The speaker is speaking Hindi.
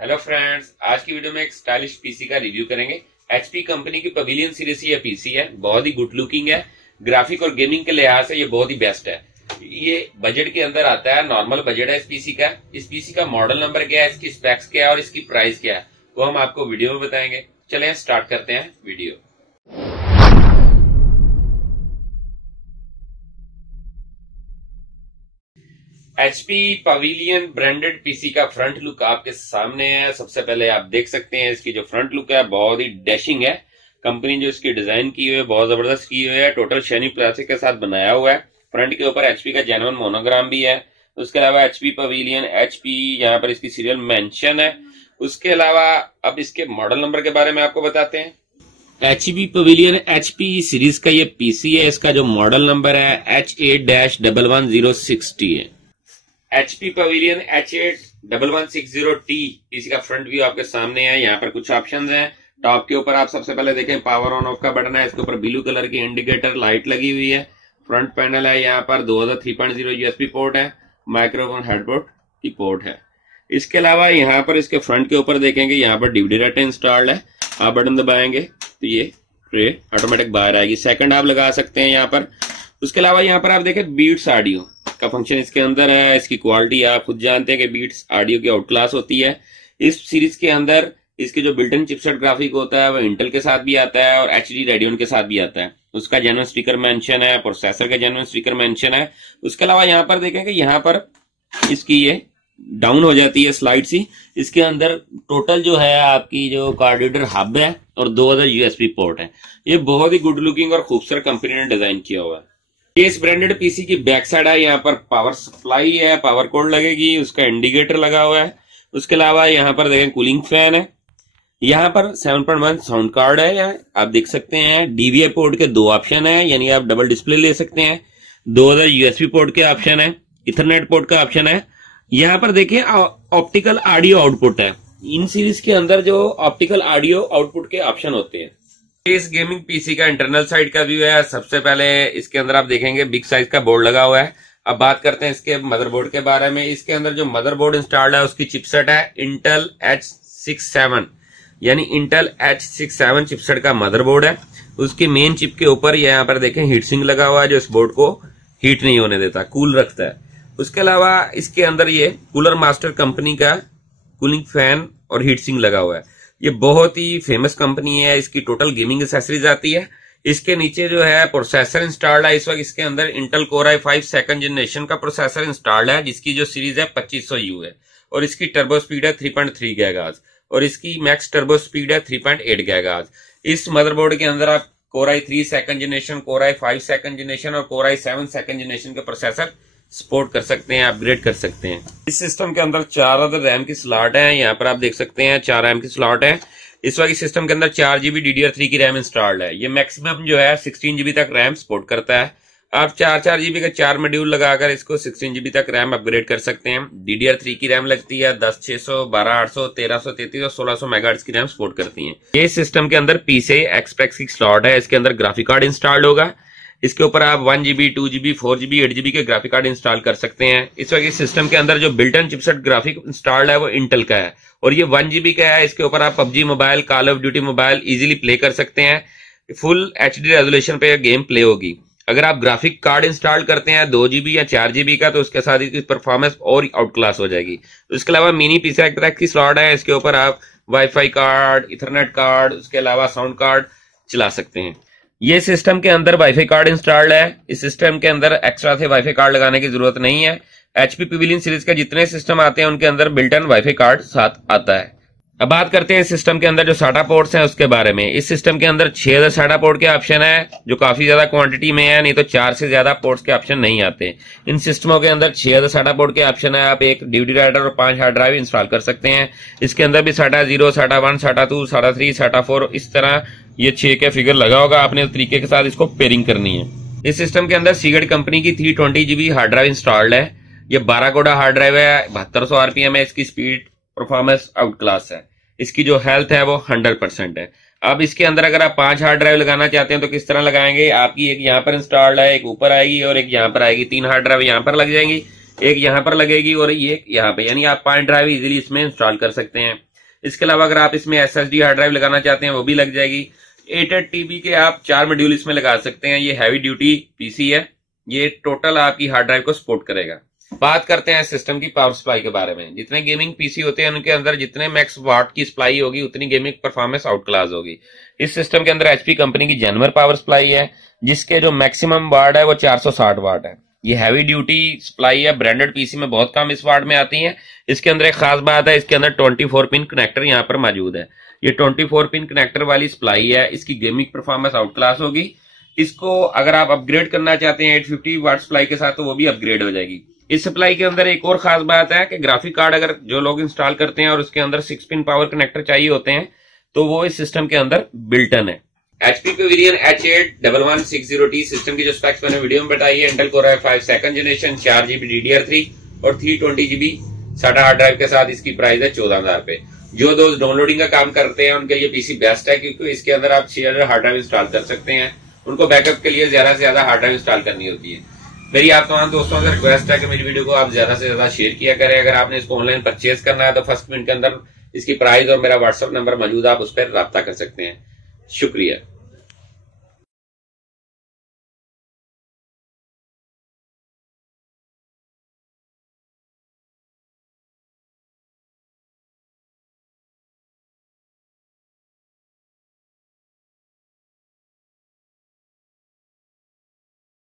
हेलो फ्रेंड्स, आज की वीडियो में एक स्टाइलिश पीसी का रिव्यू करेंगे। एचपी कंपनी की पवेलियन सीरीज ये पीसी है। बहुत ही गुड लुकिंग है। ग्राफिक और गेमिंग के लिहाज से ये बहुत ही बेस्ट है। ये बजट के अंदर आता है, नॉर्मल बजट है इस पीसी का। इस पीसी का मॉडल नंबर क्या है, इसकी स्पेक्स क्या है और इसकी प्राइस क्या है, वो हम आपको वीडियो में बताएंगे। चलिए स्टार्ट करते हैं video. HP pavilion branded PC का फ्रंट लुक आपके सामने है। सबसे पहले आप देख सकते हैं इसकी जो फ्रंट लुक है बहुत ही डैशिंग है। कंपनी जो इसकी डिजाइन की हुई है बहुत जबरदस्त की हुई है। टोटल शाइनी प्लास्टिक के साथ बनाया हुआ है। फ्रंट के ऊपर एचपी का जेन्युइन मोनोग्राम भी है। उसके अलावा एचपी पवेलियन एचपी यहाँ पर इसकी सीरियल मेंशन है। उसके अलावा अब इसके मॉडल नंबर के बारे में आपको बताते हैं। एचपी पवेलियन एचपी सीरीज का ये पीसी है। इसका जो मॉडल नंबर है H8-11060 है। एचपी पवेलियन H8-1160T इसी का फ्रंट व्यू आपके सामने है। यहाँ पर कुछ ऑप्शंस हैं। टॉप के ऊपर आप सबसे पहले देखें पावर ऑन ऑफ का बटन है। इसके ऊपर ब्लू कलर की इंडिकेटर लाइट लगी हुई है। फ्रंट पैनल है। यहाँ पर 2003.0 यूएसबी पोर्ट है। माइक्रोफोन हेडपोर्ट की पोर्ट है। इसके अलावा यहाँ पर इसके फ्रंट के ऊपर देखेंगे यहाँ पर डीवीडी राइटर इंस्टॉल्ड है। आप बटन दबाएंगे तो ये ट्रे ऑटोमेटिक बाहर आएगी। सेकंड आप लगा सकते हैं यहाँ पर। उसके अलावा यहाँ पर आप देखें बीट्स ऑडियो का फंक्शन इसके अंदर है। इसकी क्वालिटी आप खुद जानते हैं कि बीट्स ऑडियो की आउट क्लास होती है। इस सीरीज के अंदर इसके जो बिल्ट इन चिपसेट ग्राफिक होता है वो इंटेल के साथ भी आता है और एचडी रेडियन के साथ भी आता है। उसका जेन्युइन स्पीकर मेंशन है। प्रोसेसर का जेन्युइन स्पीकर मेंशन है। उसके अलावा यहाँ पर देखें कि यहाँ पर इसकी ये डाउन हो जाती है स्लाइड सी। इसके अंदर टोटल जो है आपकी जो कार्ड रीडर हब है और 2000 यूएसबी पोर्ट है। ये बहुत ही गुड लुकिंग और खूबसूरत कंपनी ने डिजाइन किया हुआ है। ये इस ब्रांडेड पीसी की बैक साइड है। यहाँ पर पावर सप्लाई है, पावर कोड लगेगी, उसका इंडिकेटर लगा हुआ है। उसके अलावा यहाँ पर देखें कूलिंग फैन है। यहाँ पर 7.1 साउंड कार्ड है। यहाँ आप देख सकते हैं डीवीआई पोर्ट के 2 ऑप्शन है, यानी आप डबल डिस्प्ले ले सकते हैं। 2000 यूएसबी पोर्ट के ऑप्शन है। इथरनेट पोर्ट का ऑप्शन है। यहाँ पर देखिए ऑप्टिकल ऑडियो आउटपुट है। इन सीरीज के अंदर जो ऑप्टिकल ऑडियो आउटपुट के ऑप्शन होते हैं। इस गेमिंग पीसी का इंटरनल साइड का व्यू है। सबसे पहले इसके अंदर आप देखेंगे बिग साइज का बोर्ड लगा हुआ है। अब बात करते हैं इसके मदरबोर्ड के बारे में। इसके अंदर जो मदरबोर्ड इंस्टॉल्ड है उसकी चिपसेट है इंटेल H67, यानी इंटेल H67 चिपसेट का मदरबोर्ड है। उसकी मेन चिप के ऊपर यहाँ पर देखें हीट सिंक लगा हुआ है जो इस बोर्ड को हीट नहीं होने देता, कूल रखता है। उसके अलावा इसके अंदर ये कूलर मास्टर कंपनी का कूलिंग फैन और हीट सिंक लगा हुआ है। ये बहुत ही फेमस कंपनी है। इसकी टोटल गेमिंग एक्सेसरीज आती है। इसके नीचे जो है प्रोसेसर इंस्टॉल्ड है। इस वक्त इसके अंदर Intel core i5 second generation का प्रोसेसर इंस्टॉल्ड है जिसकी जो सीरीज है 2500U है और इसकी टर्बो स्पीड है 3.3 गीगाहर्ट्ज और इसकी मैक्स टर्बो स्पीड है 3.8 गीगाहर्ट्ज। इस मदरबोर्ड के अंदर आप core i3 second generation, core i5 second generation और कोर i7 सेकंड जनरेशन के प्रोसेसर सपोर्ट कर सकते हैं, अपग्रेड कर सकते हैं। इस सिस्टम के अंदर 4 अदर रैम की स्लॉट है। यहाँ पर आप देख सकते हैं 4 रैम की स्लॉट है। इस वक्त सिस्टम के अंदर 4GB DDR3 की रैम इंस्टॉल्ड है। ये मैक्सिमम जो है 16GB तक रैम सपोर्ट करता है। आप 4-4GB का 4 मॉड्यूल लगाकर इसको 16GB तक रैम अपग्रेड कर सकते हैं। DDR3 की रैम लगती है 10/600, 12/800, 1333 और 1600 मेगाहर्ट्ज की रैम सपोर्ट करती है। ये सिस्टम के अंदर PCI Express की स्लॉट है। इसके अंदर ग्राफिक कार्ड इंस्टॉल्ड होगा। इसके ऊपर आप 1GB, 2GB, 4GB, 8GB के ग्राफिक कार्ड इंस्टॉल कर सकते हैं। इस वक्त इस सिस्टम के अंदर जो built in chipset graphic installed है वो इंटेल का है और ये 1GB का है। इसके ऊपर आप PUBG mobile, call of duty mobile easily play कर सकते हैं। फुल HD रेजोल्यूशन पे गेम प्ले होगी। अगर आप ग्राफिक कार्ड इंस्टॉल करते हैं 2GB या 4GB का तो उसके साथ इसकी परफॉर्मेंस और आउट क्लास हो जाएगी। उसके अलावा मिनी PCI Express की स्लॉट है। इसके ऊपर आप वाईफाई कार्ड, इथरनेट कार्ड, उसके अलावा साउंड कार्ड चला सकते हैं। ये सिस्टम के अंदर वाईफाई कार्ड इंस्टॉल्ड है। इस सिस्टम के अंदर एक्स्ट्रा से वाईफाई कार्ड लगाने की जरूरत नहीं है। एचपी पवेलियन सीरीज के जितने सिस्टम आते हैं उनके अंदर बिल्ट इन वाईफाई कार्ड साथ आता है। अब बात करते हैं इस सिस्टम के अंदर जो साटा पोर्ट्स हैं उसके बारे में। इस सिस्टम के अंदर 6000 साटा पोर्ट के ऑप्शन है जो काफी ज्यादा क्वांटिटी में है, नहीं तो 4 से ज्यादा पोर्ट्स के ऑप्शन नहीं आते। इन सिस्टमों के अंदर 6000 साटा पोर्ट के ऑप्शन है। आप एक डीवीडी राइटर और 5 हार्ड ड्राइव इंस्टॉल कर सकते हैं। इसके अंदर भी साटा 0, साटा 1, साटा 2, साटा 3, साटा 4 इस तरह ये 6 का फिगर लगा होगा। आपने उस तरीके के साथ इसको पेयरिंग करनी है। इस सिस्टम के अंदर सीगेट कंपनी की 320GB हार्ड ड्राइव इंस्टॉल्ड है। ये 12 कोडा हार्ड ड्राइव है। 7200 RPM है। इसकी स्पीड परफॉर्मेंस आउट क्लास है। इसकी जो हेल्थ है वो 100% है। अब इसके अंदर अगर आप 5 हार्ड ड्राइव लगाना चाहते हैं तो किस तरह लगाएंगे। आपकी एक यहाँ पर इंस्टॉल्ड है, एक ऊपर आएगी और एक यहाँ पर आएगी। 3 हार्ड ड्राइव यहाँ पर लग जाएंगी, एक यहाँ पर लगेगी और ये यहाँ पे, यानी आप 5 ड्राइव इजीली इसमें इंस्टॉल कर सकते हैं। इसके अलावा अगर आप इसमें SSD हार्ड ड्राइव लगाना चाहते हैं वो भी लग जाएगी। 8 TB के आप 4 मॉड्यूल इसमें लगा सकते हैं। ये हैवी ड्यूटी पीसी है, ये टोटल आपकी हार्ड ड्राइव को सपोर्ट करेगा। बात करते हैं सिस्टम की पावर सप्लाई के बारे में। जितने गेमिंग पीसी होते हैं उनके अंदर जितने मैक्स वाट की सप्लाई होगी उतनी गेमिंग परफॉर्मेंस आउट क्लास होगी। इस सिस्टम के अंदर HP कंपनी की जेन्युइन पावर सप्लाई है, जिसके जो मैक्सिमम वाट है वो 460 वाट है। ये हैवी ड्यूटी सप्लाई है, ब्रांडेड पीसी में बहुत कम इस वाट में आती है। इसके अंदर एक खास बात है, इसके अंदर 24 पिन कनेक्टर यहाँ पर मौजूद है। ये 24 पिन कनेक्टर वाली सप्लाई है, इसकी गेमिंग परफॉर्मेंस आउट क्लास होगी। इसको अगर आप अपग्रेड करना चाहते हैं 850 वाट सप्लाई के साथ तो वो भी अपग्रेड हो जाएगी। इस सप्लाई के अंदर एक और खास बात है कि ग्राफिक कार्ड अगर जो लोग इंस्टॉल करते हैं और उसके अंदर 6 पिन पावर कनेक्टर चाहिए होते हैं तो वो इस सिस्टम के अंदर बिल्ट इन है। HP Pavilion H81160T सिस्टम की जो स्पेक्स मैंने वीडियो में बताई है, Intel Core i5 second generation, 4GB DDR3 और 320GB SATA हार्ड ड्राइव के साथ इसकी प्राइस है 14,000 रुपए। जो दोस्त डाउनलोडिंग का काम करते हैं उनके लिए पीसी बेस्ट है, क्योंकि इसके अंदर आप 6 हार्ड ड्राइव इंस्टॉल कर सकते हैं। उनको बैकअप के लिए ज्यादा से ज्यादा हार्ड ड्राइव इंस्टॉल करनी होती है। मेरी आप तमाम दोस्तों से रिक्वेस्ट है कि मेरी वीडियो को आप ज्यादा से ज्यादा शेयर किया करें। अगर आपने इसको ऑनलाइन परचेज करना है तो फर्स्ट मिनट के अंदर इसकी प्राइस और मेरा व्हाट्सएप नंबर मौजूद है, आप उस पर राब्ता कर सकते हैं। शुक्रिया।